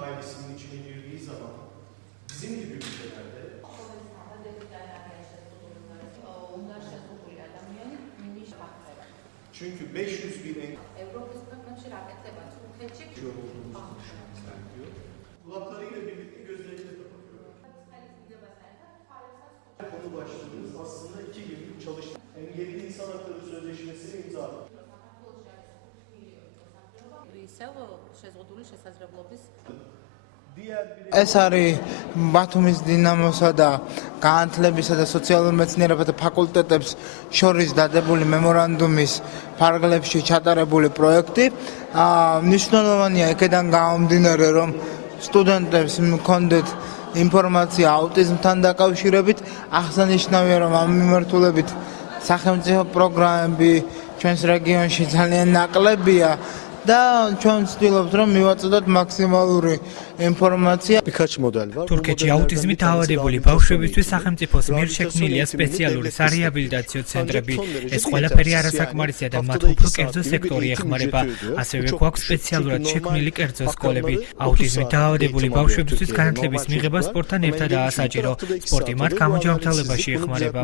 ailesinin içine girdiği zaman bizim gibi ülkelerde çünkü 500 bin kulaklarıyla birlikte gözlerini de kapatıyor. Konu başlığımız aslında 2 günlük çalışma. Engelli İnsan Hakları Sözleşmesi'ne imza attık. ეს არის ბათუმის დინამოსა და განათლებისა და სოციალურ მეცნიერებათა ფაკულტეტებს შორის დადებული მემორანდუმის ფარგლებში ჩატარებული პროექტი. მნიშვნელოვანია იქიდან გამომდინარე, რომ სტუდენტებს მქონდეთ ინფორმაცია აუტიზმთან დაკავშირებით. აღსანიშნავია, რომ ამ მიმართულებით სახელმწიფო პროგრამები ჩვენს რეგიონში ძალიან ნაკლებია. და ჩვენ ვცდილობთ რომ მივაწოდოთ მაქსიმალური ინფორმაცია. თურქეთში აუტიზმით დაავადებული ბავშვებისთვის სახელმწიფოს მიერ შექმნილია სპეციალური სარეაბილიტაციო ცენტრები. ეს ყველაფერი არასაკმარისია და მათ უფრო კერძო სექტორი ეხმარება. ასევე გვაქვს სპეციალურად შექმნილი კერძო სკოლები. აუტიზმით დაავადებული ბავშვებისთვის განათლების მიღება სპორტთან ერთადაა საჭირო. სპორტი მათ გამოჯანმრთელებაში ეხმარება.